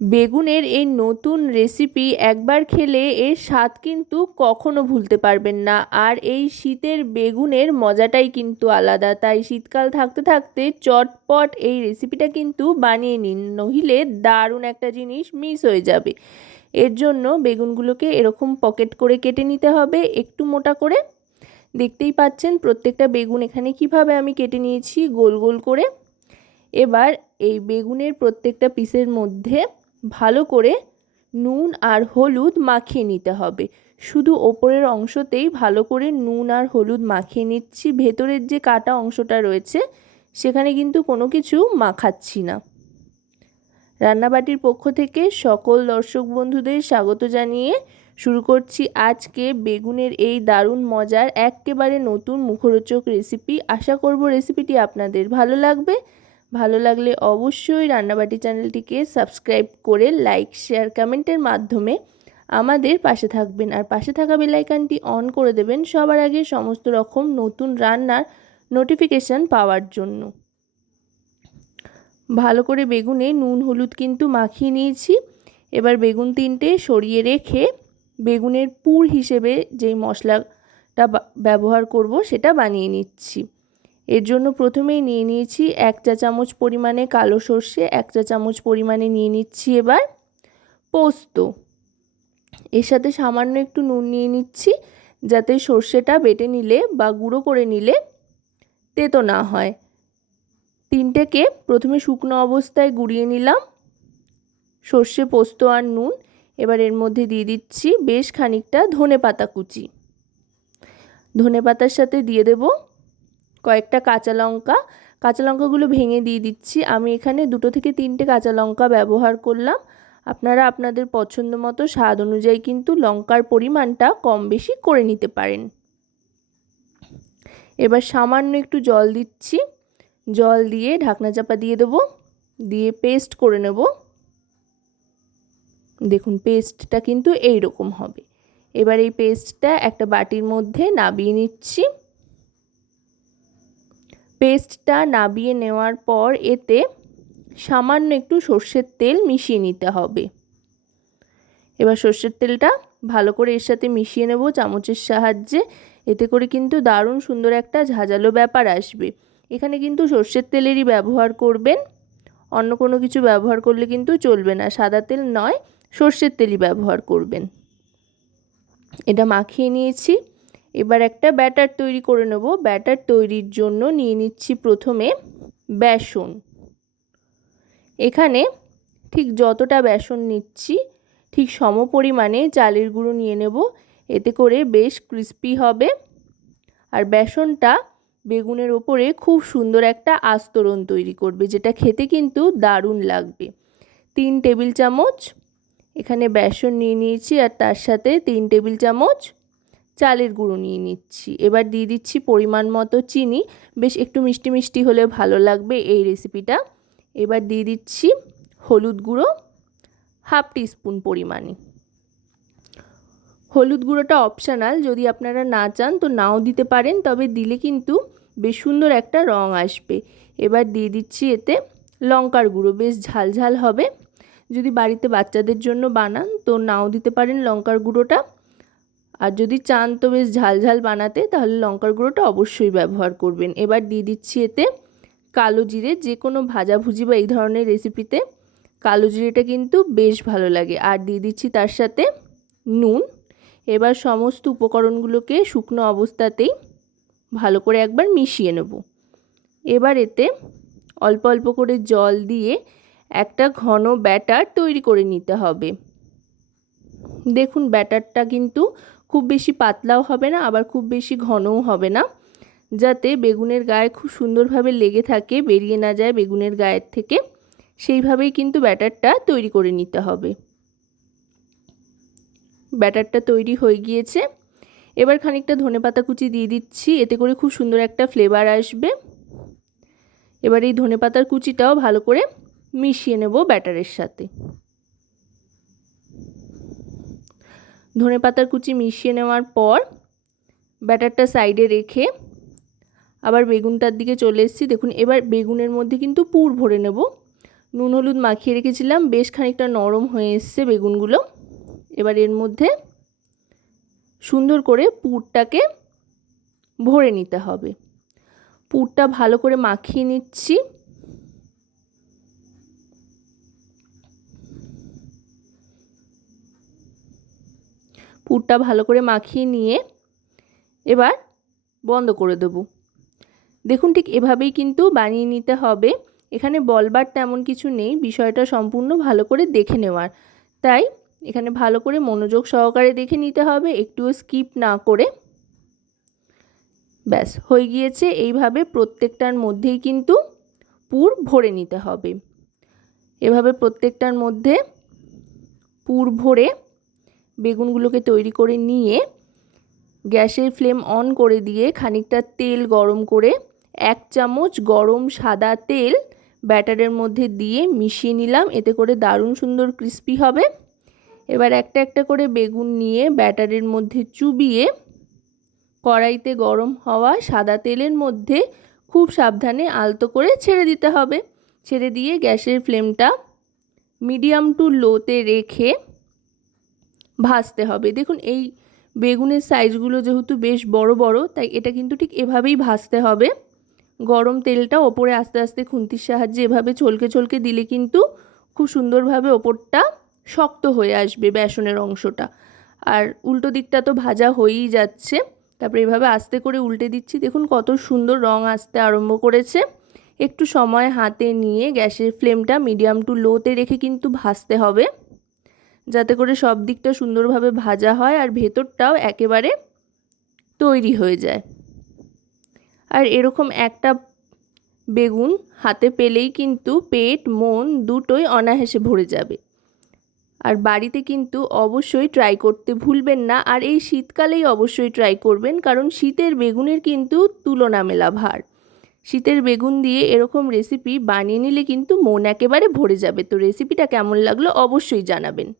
বেগুনের এই নতুন রেসিপি একবার খেলে এর স্বাদ কিন্তু কখনো ভুলতে পারবেন না। আর এই শীতের বেগুনের মজাটাই কিন্তু আলাদা। তাই শীতকাল থাকতে থাকতে চটপট এই রেসিপিটা কিন্তু বানিয়ে নিন, নহিলে দারুণ একটা জিনিস মিস হয়ে যাবে। এর জন্য বেগুনগুলোকে এরকম পকেট করে কেটে নিতে হবে, একটু মোটা করে। দেখতেই পাচ্ছেন প্রত্যেকটা বেগুন এখানে কীভাবে আমি কেটে নিয়েছি, গোল গোল করে। এবার এই বেগুনের প্রত্যেকটা পিসের মধ্যে ভালো করে নুন আর হলুদ মাখিয়ে নিতে হবে। শুধু ওপরের অংশতেই ভালো করে নুন আর হলুদ মাখিয়ে নিচ্ছি। ভেতরের যে কাটা অংশটা রয়েছে, সেখানে কিন্তু কোনো কিছু মাখাচ্ছি না। রান্নাবাটির পক্ষ থেকে সকল দর্শক বন্ধুদের স্বাগত জানিয়ে শুরু করছি আজকে বেগুনের এই দারুণ মজার একেবারে নতুন মুখরোচক রেসিপি আশা করব রেসিপিটি আপনাদের ভালো লাগবে। ভালো লাগলে অবশ্যই রান্নাবাটি চ্যানেলটিকে সাবস্ক্রাইব করে লাইক, শেয়ার, কমেন্টের মাধ্যমে আমাদের পাশে থাকবেন। আর পাশে থাকা বেলাইকানটি অন করে দেবেন সবার আগে সমস্ত রকম নতুন রান্নার নোটিফিকেশান পাওয়ার জন্য। ভালো করে বেগুনে নুন, হলুদ কিন্তু মাখিয়ে নিয়েছি। এবার বেগুন তিনটে সরিয়ে রেখে বেগুনের পুর হিসেবে যেই মশলাটা ব্যবহার করব সেটা বানিয়ে নিচ্ছি। এর জন্য প্রথমেই নিয়ে নিয়েছি এক চা চামচ পরিমাণে কালো সর্ষে, এক চা চামচ পরিমাণে নিয়ে নিচ্ছি এবার পোস্ত। এর সাথে সামান্য একটু নুন নিয়ে নিচ্ছি যাতে সর্ষেটা বেটে নিলে বা গুঁড়ো করে নিলে তেতো না হয়। তিনটেকে প্রথমে শুকনো অবস্থায় গুঁড়িয়ে নিলাম। সর্ষে, পোস্ত আর নুন। এবার এর মধ্যে দিয়ে দিচ্ছি বেশ খানিকটা ধনে পাতা কুচি। ধনে পাতার সাথে দিয়ে দেবো কয়েকটা কাঁচা লঙ্কা। কাঁচা লঙ্কাগুলো ভেঙে দিয়ে দিচ্ছি। আমি এখানে দুটো থেকে তিনটে কাঁচা লঙ্কা ব্যবহার করলাম। আপনারা আপনাদের পছন্দ মতো স্বাদ অনুযায়ী কিন্তু লঙ্কার পরিমাণটা কম বেশি করে নিতে পারেন। এবার সামান্য একটু জল দিচ্ছি। জল দিয়ে ঢাকনা চাপা দিয়ে দেবো। দিয়ে পেস্ট করে নেব। দেখুন, পেস্টটা কিন্তু এই রকম হবে। এবার এই পেস্টটা একটা বাটির মধ্যে নাবিয়ে নিচ্ছি। পেস্টটা নাবিয়ে নেওয়ার পর এতে সামান্য একটু সর্ষের তেল মিশিয়ে নিতে হবে। এবার সর্ষের তেলটা ভালো করে এর সাথে মিশিয়ে নেব চামচের সাহায্যে। এতে করে কিন্তু দারুণ সুন্দর একটা ঝাঁঝালো ব্যাপার আসবে। এখানে কিন্তু সর্ষের তেলেরই ব্যবহার করবেন। অন্য কোনো কিছু ব্যবহার করলে কিন্তু চলবে না, সাদা তেল নয়, সর্ষের তেলই ব্যবহার করবেন। এটা মাখিয়ে নিয়েছি। এবার একটা ব্যাটার তৈরি করে নেব। ব্যাটার তৈরির জন্য নিয়ে নিচ্ছি প্রথমে বেসন। এখানে ঠিক যতটা বেসন নিচ্ছি, ঠিক সম পরিমাণে চালের গুঁড়ো নিয়ে নেব। এতে করে বেশ ক্রিস্পি হবে। আর বেসনটা বেগুনের ওপরে খুব সুন্দর একটা আস্তরণ তৈরি করবে, যেটা খেতে কিন্তু দারুণ লাগবে। তিন টেবিল চামচ এখানে বেসন নিয়ে নিয়েছি, আর তার সাথে তিন টেবিল চামচ চালের গুঁড়ো নিয়ে নিচ্ছি। এবার দিয়ে দিচ্ছি পরিমাণ মতো চিনি। বেশ একটু মিষ্টি মিষ্টি হলে ভালো লাগবে এই রেসিপিটা এবার দিয়ে দিচ্ছি হলুদ গুঁড়ো হাফ টিস্পুন পরিমাণে। হলুদ গুঁড়োটা অপশানাল যদি আপনারা না চান তো নাও দিতে পারেন, তবে দিলে কিন্তু বেশ সুন্দর একটা রং আসবে। এবার দিয়ে দিচ্ছি এতে লঙ্কার গুঁড়ো, বেশ ঝাল ঝাল হবে। যদি বাড়িতে বাচ্চাদের জন্য বানান তো নাও দিতে পারেন লঙ্কার গুঁড়োটা। আর যদি চান তো বেশ ঝাল ঝাল বানাতে, তাহলে লঙ্কার গুঁড়োটা অবশ্যই ব্যবহার করবেন। এবার দিয়ে দিচ্ছি এতে কালো জিরে, যে কোনো ভাজাভুজি বা এই ধরনের রেসিপিতে কালো জিরেটা কিন্তু বেশ ভালো লাগে। আর দিয়ে দিচ্ছি তার সাথে নুন। এবার সমস্ত উপকরণগুলোকে শুকনো অবস্থাতেই ভালো করে একবার মিশিয়ে নেব। এবার এতে অল্প অল্প করে জল দিয়ে একটা ঘন ব্যাটার তৈরি করে নিতে হবে। দেখুন, ব্যাটারটা কিন্তু খুব বেশি পাতলাও হবে না, আবার খুব বেশি ঘনও হবে না। যাতে বেগুনের গায়ে খুব সুন্দরভাবে লেগে থাকে, বেরিয়ে না যায় বেগুনের গায়ের থেকে, সেইভাবেই কিন্তু ব্যাটারটা তৈরি করে নিতে হবে। ব্যাটারটা তৈরি হয়ে গিয়েছে। এবার খানিকটা ধনে পাতা কুচি দিয়ে দিচ্ছি, এতে করে খুব সুন্দর একটা ফ্লেভার আসবে। এবার এই ধনে পাতার কুচিটাও ভালো করে মিশিয়ে নেব ব্যাটারের সাথে। ধনে পাতার কুচি মিশিয়ে নেওয়ার পর ব্যাটারটা সাইডে রেখে আবার বেগুনটার দিকে চলে এসেছি। দেখুন, এবার বেগুনের মধ্যে কিন্তু পুর ভরে নেব। নুন, হলুদ মাখিয়ে রেখেছিলাম, বেশ খানিকটা নরম হয়ে এসছে বেগুনগুলো। এবার এর মধ্যে সুন্দর করে পুরটাকে ভরে নিতে হবে। পুরটা ভালো করে মাখিয়ে নিচ্ছি। পুরটা ভালো করে মাখিয়ে নিয়ে এবার বন্ধ করে দেব। দেখুন ঠিক এভাবেই কিন্তু বানিয়ে নিতে হবে। এখানে বলবার তেমন কিছু নেই, বিষয়টা সম্পূর্ণ ভালো করে দেখে নেওয়ার। তাই এখানে ভালো করে মনোযোগ সহকারে দেখে নিতে হবে, একটুও স্কিপ না করে। ব্যাস, হয়ে গিয়েছে। এইভাবে প্রত্যেকটার মধ্যেই কিন্তু পুর ভরে নিতে হবে। এভাবে প্রত্যেকটার মধ্যে পুর ভরে বেগুনগুলোকে তৈরি করে নিয়ে গ্যাসের ফ্লেম অন করে দিয়ে খানিকটা তেল গরম করে এক চামচ গরম সাদা তেল ব্যাটারের মধ্যে দিয়ে মিশিয়ে নিলাম। এতে করে দারুণ সুন্দর ক্রিস্পি হবে। এবার একটা একটা করে বেগুন নিয়ে ব্যাটারের মধ্যে চুবিয়ে কড়াইতে গরম হওয়া সাদা তেলের মধ্যে খুব সাবধানে আলতো করে ছেড়ে দিতে হবে। ছেড়ে দিয়ে গ্যাসের ফ্লেমটা মিডিয়াম টু লোতে রেখে ভাজতে হবে। দেখুন, এই বেগুনের সাইজগুলো যেহেতু বেশ বড় বড়, তাই এটা কিন্তু ঠিক এভাবেই ভাজতে হবে। গরম তেলটা ওপরে আস্তে আস্তে খুন্তির সাহায্যে এভাবে চলকে চলকে দিলে কিন্তু খুব সুন্দরভাবে ওপরটা শক্ত হয়ে আসবে বেসনের অংশটা। আর উল্টো দিকটা তো ভাজা হয়েই যাচ্ছে। তারপরে এভাবে আস্তে করে উল্টে দিচ্ছি। দেখুন, কত সুন্দর রং আসতে আরম্ভ করেছে। একটু সময় হাতে নিয়ে গ্যাসের ফ্লেমটা মিডিয়াম টু লোতে রেখে কিন্তু ভাজতে হবে। যাতে করে সব দিকটা সুন্দরভাবে ভাজা হয় আর ভেতরটাও একেবারে তৈরি হয়ে যায়। আর এরকম একটা বেগুন হাতে পেলেই কিন্তু পেট, মন দুটোই অনায়াসে ভরে যাবে। আর বাড়িতে কিন্তু অবশ্যই ট্রাই করতে ভুলবেন না আর এই শীতকালেই অবশ্যই ট্রাই করবেন কারণ শীতের বেগুনের কিন্তু তুলনা মেলা ভার। শীতের বেগুন দিয়ে এরকম রেসিপি বানিয়ে নিলে কিন্তু মন একেবারে ভরে যাবে। তো রেসিপিটা কেমন লাগল অবশ্যই জানাবেন।